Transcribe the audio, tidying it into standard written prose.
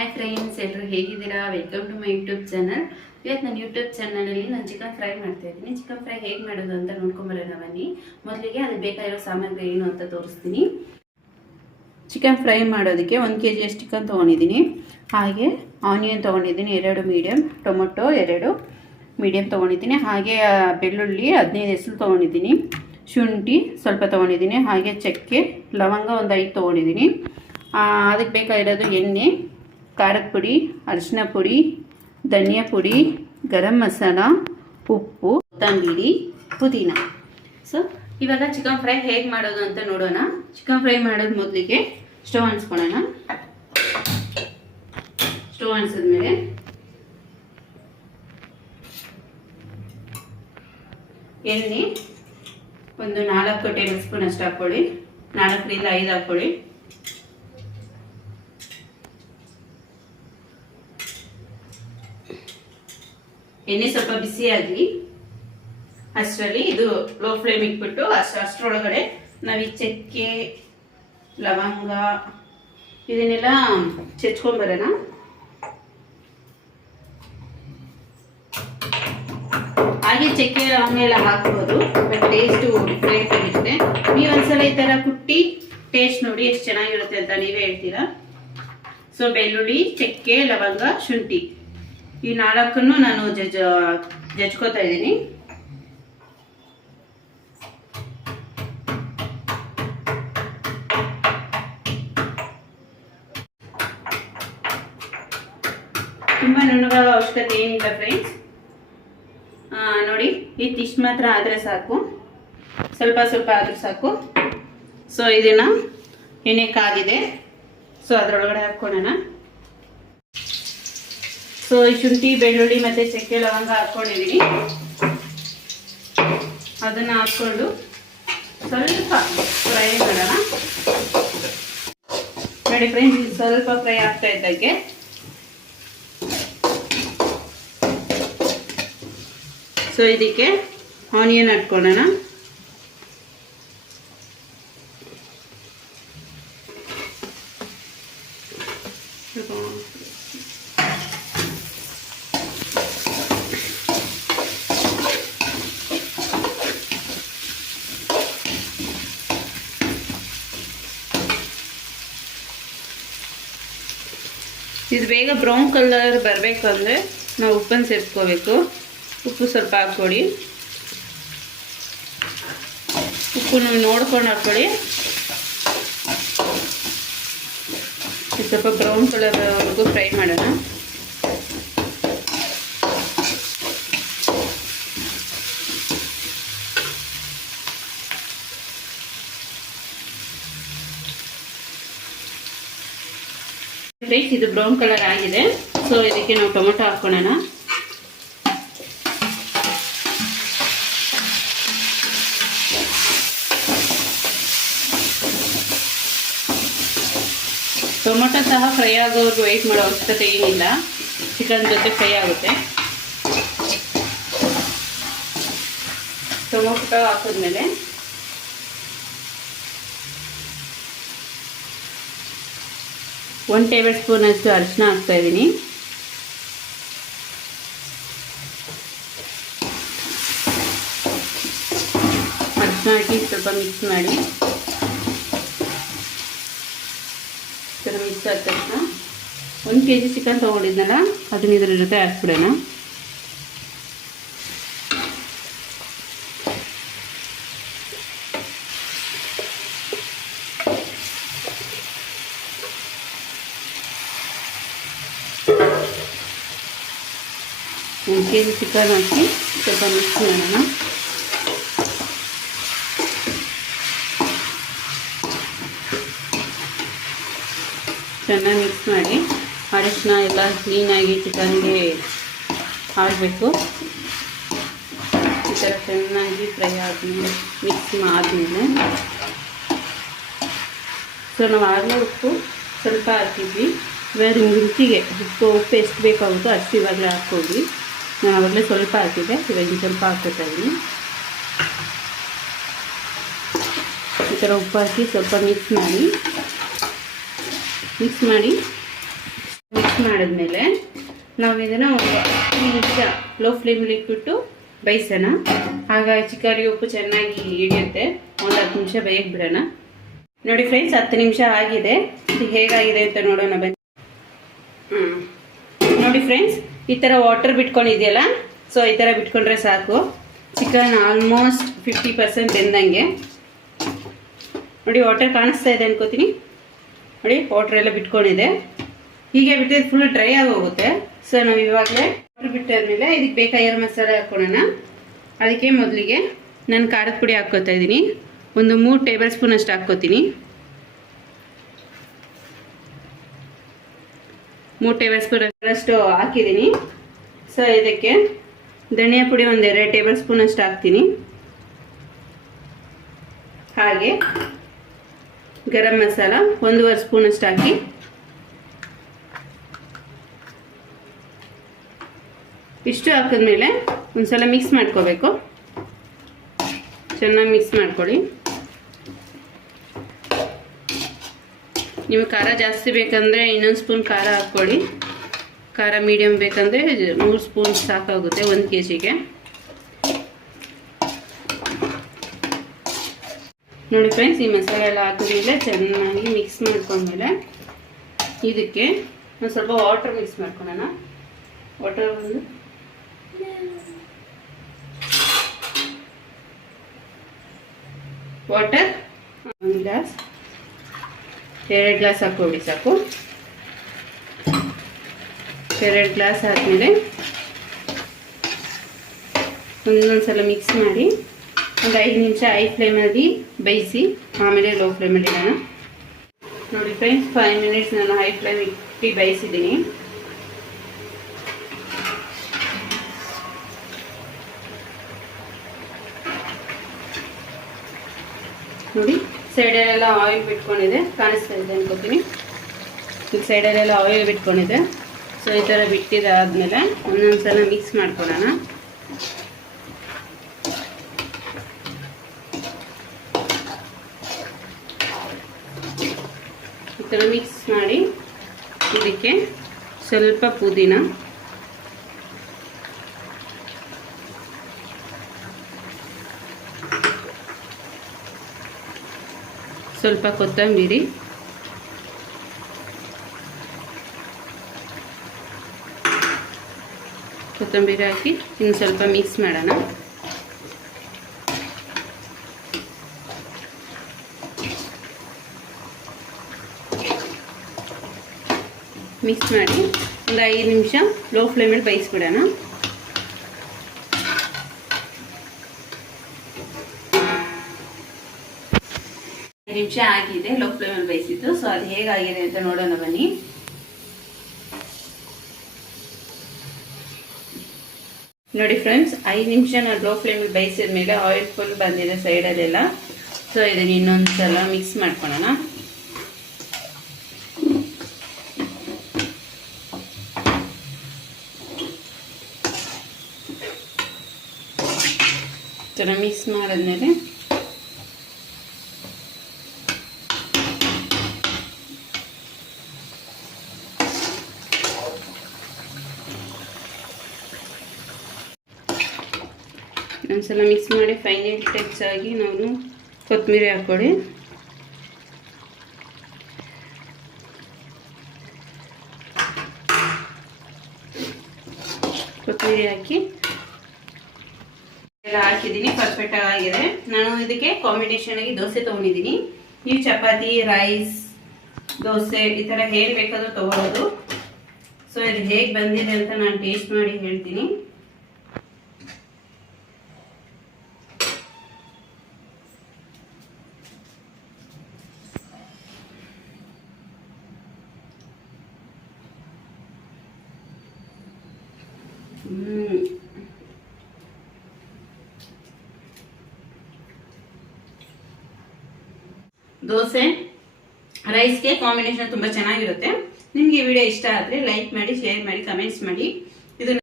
Hi friends, ಎಲ್ಲರೂ ಹೇಗಿದ್ದೀರಾ? Welcome to my YouTube channel. ಇವತ್ತು ನನ್ನ ಯೂಟ್ಯೂಬ್ ಚಾನಲಲ್ಲಿ ನಾನು ಚಿಕನ್ ಫ್ರೈ ಮಾಡ್ತಾ ಇದ್ದೀನಿ. ಚಿಕನ್ ಫ್ರೈ ಹೇಗೆ ಮಾಡೋದು ಅಂತ ನೋಡ್ಕೊಂಬರೋಣ ಬನ್ನಿ. ಮೊದಲಿಗೆ ಅದಕ್ಕೆ ಬೇಕಾಗಿರೋ ಸಾಮಗ್ರಿ ಏನು ಅಂತ ತೋರಿಸ್ತೀನಿ. ಚಿಕನ್ ಫ್ರೈ ಮಾಡೋದಕ್ಕೆ 1 kg ಅಷ್ಟು ಚಿಕನ್ ತೊಗೊಂಡಿದ್ದೀನಿ. ಹಾಗೆ ಆನಿಯನ್ ತೊಗೊಂಡಿದ್ದೀನಿ 2 ಮೀಡಿಯಮ್, ಟೊಮೊಟೊ 2 ಮೀಡಿಯಮ್ ತೊಗೊಂಡಿದ್ದೀನಿ. ಹಾಗೆ ಬೆಳ್ಳುಳ್ಳಿ 15 ಹೆಸರು ತೊಗೊಂಡಿದ್ದೀನಿ. ಶುಂಠಿ ಸ್ವಲ್ಪ ತೊಗೊಂಡಿದ್ದೀನಿ. ಹಾಗೆ ಚಕ್ಕೆ, ಲವಂಗ ಒಂದು 5 ತೊಗೊಂಡಿದ್ದೀನಿ. ಅದಕ್ಕೆ ಬೇಕಾಗಿರೋದು ಎಣ್ಣೆ, ಖಾರದ ಪುಡಿ, ಅರಿಶಿನ ಪುಡಿ, ಧನಿಯಾ ಪುಡಿ, ಗರಂ ಮಸಾಲ, ಉಪ್ಪು, ಕೊತ್ತಂಬರಿ, ಪುದೀನ. ಸೊ ಇವಾಗ ಚಿಕನ್ ಫ್ರೈ ಹೇಗೆ ಮಾಡೋದು ಅಂತ ನೋಡೋಣ. ಚಿಕನ್ ಫ್ರೈ ಮಾಡೋದು ಮೊದಲಿಗೆ ಸ್ಟವ್ ಅಂಟಿಸ್ಕೊಳ್ಳೋಣ. ಸ್ಟವ್ ಅಂಟಿಸಿದ್ಮೇಲೆ ಎಣ್ಣೆ ಒಂದು 4 ಟೇಬಲ್ ಸ್ಪೂನ್ ಅಷ್ಟು ಹಾಕ್ಕೊಳ್ಳಿ. 4 ರಿಂದ 5 ಹಾಕ್ಕೊಳ್ಳಿ. ಎಣ್ಣೆ ಸ್ವಲ್ಪ ಬಿಸಿಯಾಗಿ ಅಷ್ಟರಲ್ಲಿ ಇದು ಲೋ ಫ್ಲೇಮ್ ಇಟ್ಬಿಟ್ಟು ಅಷ್ಟರೊಳಗಡೆ ನಾವು ಈ ಚಕ್ಕೆ, ಲವಂಗ ಇದನ್ನೆಲ್ಲ ಚೆಚ್ಕೊಂಡ್ಬರೋಣ. ಹಾಗೆ ಚಕ್ಕೆ ಲವಂಗ ಎಲ್ಲ ಹಾಕ್ಬೋದು, ಬಟ್ ಟೇಸ್ಟು ಡಿಫ್ರೆಂಟ್ ಆಗಿರುತ್ತೆ. ನೀವು ಒಂದ್ಸಲ ಈ ಥರ ಕುಟ್ಟಿ ಟೇಸ್ಟ್ ನೋಡಿ ಎಷ್ಟು ಚೆನ್ನಾಗಿರುತ್ತೆ ಅಂತ ನೀವೇ ಹೇಳ್ತೀರಾ. ಸೊ ಬೆಳ್ಳುಳ್ಳಿ, ಚಕ್ಕೆ, ಲವಂಗ, ಶುಂಠಿ ಈ 4 ನಾನು ಜಜ್ಕೋತಾ ಇದ್ದೀನಿ. ತುಂಬಾ ನುಣ್ಣಗಾಗೋ ಅವಶ್ಯಕತೆ ಏನಿಲ್ಲ ಫ್ರೆಂಡ್ಸ್. ನೋಡಿ ಇಷ್ಟು ಮಾತ್ರ ಆದರೆ ಸಾಕು, ಸ್ವಲ್ಪ ಆದರೂ ಸಾಕು. ಸೊ ಇದನ್ನ ಎಣ್ಣೆ ಕಾದಿದೆ, ಸೊ ಅದರೊಳಗಡೆ ಹಾಕ್ಕೊಳ್ಳೋಣ. ಸೊ ಈ ಶುಂಠಿ, ಬೆಳ್ಳುಳ್ಳಿ ಮತ್ತು ಚಕ್ಕೆ, ಲವಂಗ ಹಾಕ್ಕೊಂಡಿದ್ದೀನಿ. ಅದನ್ನು ಹಾಕ್ಕೊಂಡು ಸ್ವಲ್ಪ ಫ್ರೈ ಮಾಡೋಣ. ನೋಡಿ ಫ್ರೆಂಡ್ಸ್, ಸ್ವಲ್ಪ ಫ್ರೈ ಆಗ್ತಾ ಇದ್ದಕ್ಕೆ ಸೊ ಇದಕ್ಕೆ ಆನಿಯನ್ ಹಾಕ್ಕೊಳ್ಳೋಣ. ಇದು ಬೇಗ ಬ್ರೌನ್ ಕಲರ್ ಬರಬೇಕಂದ್ರೆ ನಾವು ಉಪ್ಪನ್ನು ಸೇರಿಸ್ಕೋಬೇಕು. ಉಪ್ಪು ಸ್ವಲ್ಪ ಹಾಕ್ಕೊಡಿ. ಉಪ್ಪು ನೋಡ್ಕೊಂಡು ಹಾಕ್ಕೊಳ್ಳಿ. ಸ್ವಲ್ಪ ಬ್ರೌನ್ ಕಲರ್ವರೆಗೂ ಫ್ರೈ ಮಾಡೋಣ. ಫ್ರೆಂಡ್ಸ್, ಇದು ಬ್ರೌನ್ ಕಲರ್ ಆಗಿದೆ. ಸೊ ಇದಕ್ಕೆ ನಾವು ಟೊಮೊಟೊ ಹಾಕ್ಕೊಳ್ಳೋಣ. ಟೊಮೊಟೊ ಸಹ ಫ್ರೈ ಆಗೋವರೆಗೂ ವೆಯ್ಟ್ ಮಾಡೋ ಅವಶ್ಯಕತೆ ಏನಿಲ್ಲ, ಚಿಕನ್ ಜೊತೆ ಫ್ರೈ ಆಗುತ್ತೆ. ಟೊಮೊಟೊ ಹಾಕಿದ್ಮೇಲೆ ಒಂದು ಟೇಬಲ್ ಸ್ಪೂನ್ ಅಷ್ಟು ಅರಿಶಿನ ಹಾಕ್ತಾ ಇದ್ದೀನಿ. ಅರಿಶಿನ ಹಾಕಿ ಸ್ವಲ್ಪ ಮಿಕ್ಸ್ ಮಾಡಿ. ಮಿಕ್ಸ್ ಆದ ತಕ್ಷಣ 1 kg ಚಿಕನ್ ತೊಗೊಂಡಿದ್ನಲ್ಲ ಅದನ್ನ ಇದ್ರ ಜೊತೆ ಹಾಕ್ಬಿಡೋಣ. ಒಂದು kg ಚಿಕನ್ ಹಾಕಿ ಸ್ವಲ್ಪ ಮಿಕ್ಸ್ ಮಾಡೋಣ. ಚೆನ್ನಾಗಿ ಮಿಕ್ಸ್ ಮಾಡಿ. ಅರಿಶಿನ ಎಲ್ಲ ಕ್ಲೀನಾಗಿ ಚಿಕನ್ಗೆ ಆಗಬೇಕು. ಈ ಥರ ಚೆನ್ನಾಗಿ ಫ್ರೈ ಆದಮೇಲೆ ಮಿಕ್ಸ್ ಆದಮೇಲೆ ಸೊ ನಾವು ಆಗಲೇ ಉಪ್ಪು ಸ್ವಲ್ಪ ಹಾಕಿದ್ವಿ. ಇವಾಗ ರುಚಿಗೆ ಉಪ್ಪು ಎಷ್ಟು ಬೇಕಾಗುತ್ತೋ ಅಷ್ಟು ಇವಾಗಲೇ ಹಾಕ್ಕೊಡಿ. ನಾನು ಆವಾಗಲೇ ಸ್ವಲ್ಪ ಹಾಕಿದ್ದೆ, ಇವಾಗ ಸ್ವಲ್ಪ ಹಾಕ್ಕೊತಾ ಇದ್ದೀನಿ. ಈ ಥರ ಉಪ್ಪು ಹಾಕಿ ಸ್ವಲ್ಪ ಮಿಕ್ಸ್ ಮಾಡಿ ಮಾಡಿದ್ಮೇಲೆ ನಾವು ಇದನ್ನು ಒಂದು 10 ನಿಮಿಷ ಲೋ ಫ್ಲೇಮಲ್ಲಿ ಇಟ್ಬಿಟ್ಟು ಬೇಯಿಸೋಣ. ಹಾಗಾಗಿ ಚಿಕನ್ಗೆ ಉಪ್ಪು ಚೆನ್ನಾಗಿ ಹಿಡಿಯುತ್ತೆ. ಒಂದು 10 ನಿಮಿಷ ಬೇಯಕ್ಕೆ ಬಿಡೋಣ. ನೋಡಿ ಫ್ರೆಂಡ್ಸ್, 10 ನಿಮಿಷ ಆಗಿದೆ. ಇದು ಹೇಗಾಗಿದೆ ಅಂತ ನೋಡೋಣ ಬನ್ನಿ. ನೋಡಿ ಫ್ರೆಂಡ್ಸ್, ಈ ಥರ ವಾಟರ್ ಬಿಟ್ಕೊಂಡಿದೆಯಲ್ಲ, ಸೊ ಈ ಥರ ಬಿಟ್ಕೊಂಡ್ರೆ ಸಾಕು. Chicken almost 50% ಬೆಂದಂಗೆ. ನೋಡಿ ವಾಟರ್ ಕಾಣಿಸ್ತಾ ಇದೆ ಅನ್ಕೋತೀನಿ. ನೋಡಿ ವಾಟರ್ ಎಲ್ಲ ಬಿಟ್ಕೊಂಡಿದೆ. ಹೀಗೆ ಬಿಟ್ಟಿದ್ರೆ ಫುಲ್ ಡ್ರೈ ಆಗಿ ಹೋಗುತ್ತೆ. ಸೊ ನಾವು ಇವಾಗಲೇ ವಾಟರ್ ಬಿಟ್ಟಾದ್ಮೇಲೆ ಇದಕ್ಕೆ ಬೇಕಾಗಿರೋ ಮಸಾಲೆ ಹಾಕ್ಕೊಳ್ಳೋಣ. ಅದಕ್ಕೆ ಮೊದಲಿಗೆ ನಾನು ಖಾರದ ಪುಡಿ ಹಾಕ್ಕೋತಾ ಇದ್ದೀನಿ. ಒಂದು 3 ಟೇಬಲ್ ಸ್ಪೂನ್ ಅಷ್ಟು ಹಾಕ್ಕೋತೀನಿ. 3 ಟೇಬಲ್ ಸ್ಪೂನ್ ಅಷ್ಟು ಹಾಕಿದ್ದೀನಿ. ಸೊ ಇದಕ್ಕೆ ಧನಿಯಾ ಪುಡಿ ಒಂದು 2 ಟೇಬಲ್ ಸ್ಪೂನ್ ಅಷ್ಟು ಹಾಕ್ತೀನಿ. ಹಾಗೆ ಗರಂ ಮಸಾಲ 1.5 ಸ್ಪೂನ್ ಅಷ್ಟು ಹಾಕಿ ಇಷ್ಟು ಹಾಕಿದ್ಮೇಲೆ ಒಂದ್ಸಲ ಮಿಕ್ಸ್ ಮಾಡ್ಕೋಬೇಕು. ಚೆನ್ನಾಗಿ ಮಿಕ್ಸ್ ಮಾಡ್ಕೊಳ್ಳಿ. ನಿಮಗೆ ಖಾರ ಜಾಸ್ತಿ ಬೇಕಂದರೆ ಇನ್ನೊಂದು ಸ್ಪೂನ್ ಖಾರ ಹಾಕ್ಕೊಳ್ಳಿ. ಖಾರ ಮೀಡಿಯಮ್ ಬೇಕಂದರೆ 3 ಸ್ಪೂನ್ ಸಾಕಾಗುತ್ತೆ 1 kgಗೆ. ನೋಡಿ ಫ್ರೆಂಡ್ಸ್, ಈ ಮಸಾಲೆ ಎಲ್ಲ ಹಾಕಿದ್ಮೇಲೆ ಚೆನ್ನಾಗಿ ಮಿಕ್ಸ್ ಮಾಡ್ಕೊಂಡ್ಮೇಲೆ ಇದಕ್ಕೆ ಒಂದು ಸ್ವಲ್ಪ ವಾಟರ್ ಮಿಕ್ಸ್ ಮಾಡ್ಕೊಳ್ಳೋಣ. ವಾಟರ್ ಒಂದು 1 ಗ್ಲಾಸ್, 2 ಗ್ಲಾಸ್ ಹಾಕ್ಕೊಳ್ಳಿ ಸಾಕು. 2 ಗ್ಲಾಸ್ ಆದಮೇಲೆ ಒಂದೊಂದ್ಸಲ ಮಿಕ್ಸ್ ಮಾಡಿ ಒಂದು 5 ನಿಮಿಷ ಹೈ ಫ್ಲೇಮಲ್ಲಿ ಬೇಯಿಸಿ, ಆಮೇಲೆ ಲೋ ಫ್ಲೇಮಲ್ಲಿ ಇಡೋಣ. ನೋಡಿ ಫ್ರೆಂಡ್ಸ್, 5 ಮಿನಿಟ್ಸ್ ನಾನು ಹೈ ಫ್ಲೇಮ್ ಇಟ್ಟು ಬೇಯಿಸಿದ್ದೀನಿ. ನೋಡಿ ಸೈಡಲ್ಲೆಲ್ಲ ಆಯಿಲ್ ಬಿಟ್ಕೊಂಡಿದೆ, ಕಾಣಿಸ್ತಾ ಇದೆ ಅನ್ಕೋತೀನಿ. ಈ ಸೈಡಲ್ಲೆಲ್ಲ ಆಯಿಲ್ ಬಿಟ್ಕೊಂಡಿದೆ. ಸೊ ಈ ಥರ ಬಿಟ್ಟಿದ್ದಾದಮೇಲೆ ಒಂದೊಂದ್ಸಲ ಮಿಕ್ಸ್ ಮಾಡ್ಕೊಳ್ಳೋಣ. ಈ ಥರ ಮಿಕ್ಸ್ ಮಾಡಿ ಇದಕ್ಕೆ ಸ್ವಲ್ಪ ಪುದೀನ, ಸ್ವಲ್ಪ ಕೊತ್ತಂಬರಿ, ಹಾಕಿ ಇನ್ನು ಸ್ವಲ್ಪ ಮಿಕ್ಸ್ ಮಾಡೋಣ. ಮಿಕ್ಸ್ ಮಾಡಿ ಒಂದು 5 ನಿಮಿಷ ಲೋ ಫ್ಲೇಮಲ್ಲಿ ಬೇಯಿಸ್ಬಿಡೋಣ. ನಿಮಿಷ ಆಗಿದೆ ಲೋ ಫ್ಲೇಮಲ್ಲಿ ಬೇಯಿಸಿದ್ದು. ಸೊ ಅದು ಹೇಗಾಗಿದೆ ಅಂತ ನೋಡೋಣ ಬನ್ನಿ. ನೋಡಿ ಫ್ರೆಂಡ್ಸ್, 5 ನಿಮಿಷ ನಾನು ಲೋ ಫ್ಲೇಮಲ್ಲಿ ಬೇಯಿಸಿದ ಮೇಲೆ ಆಯಿಲ್ ಫುಲ್ ಬಂದಿದೆ ಸೈಡಲ್ಲೆಲ್ಲ. ಸೊ ಇದನ್ನು ಇನ್ನೊಂದು ಸಲ ಮಿಕ್ಸ್ ಮಾಡ್ಕೊಳ್ಳೋಣ. ಚೆನ್ನಾಗಿ ಮಿಕ್ಸ್ ಮಾಡಿದ್ಮೇಲೆ ಒಂದ್ಸಲ ಮಿಕ್ಸ್ ಮಾಡಿ ಫೈನಲ್ ಟಚ್ ಆಗಿ ನಾವು ಕೊತ್ತಂಬರಿ ಹಾಕ್ಕೊಳ್ಳಿ. ಕೊತ್ತಂಬರಿ ಹಾಕಿ ಎಲ್ಲ ಹಾಕಿದ್ದೀನಿ. ಪರ್ಫೆಕ್ಟ್ ಆಗಿದೆ. ನಾನು ಇದಕ್ಕೆ ಕಾಂಬಿನೇಷನ್ ಆಗಿ ದೋಸೆ ತೊಗೊಂಡಿದ್ದೀನಿ. ನೀವು ಚಪಾತಿ, ರೈಸ್, ದೋಸೆ ಈ ಥರ ಏನು ಬೇಕಾದರೂ ತೊಗೊಳ್ಳೋದು. ಸೊ ಇದು ಹೇಗೆ ಬಂದಿದೆ ಅಂತ ನಾನು ಟೇಸ್ಟ್ ಮಾಡಿ ಹೇಳ್ತೀನಿ. ದೋಸೆ ರೈಸ್ಗೆ ಕಾಂಬಿನೇಷನ್ ತುಂಬ ಚೆನ್ನಾಗಿರುತ್ತೆ. ನಿಮಗೆ ಈ ವಿಡಿಯೋ ಇಷ್ಟ ಆದರೆ ಲೈಕ್ ಮಾಡಿ, ಶೇರ್ ಮಾಡಿ, ಕಮೆಂಟ್ಸ್ ಮಾಡಿ. ಇದು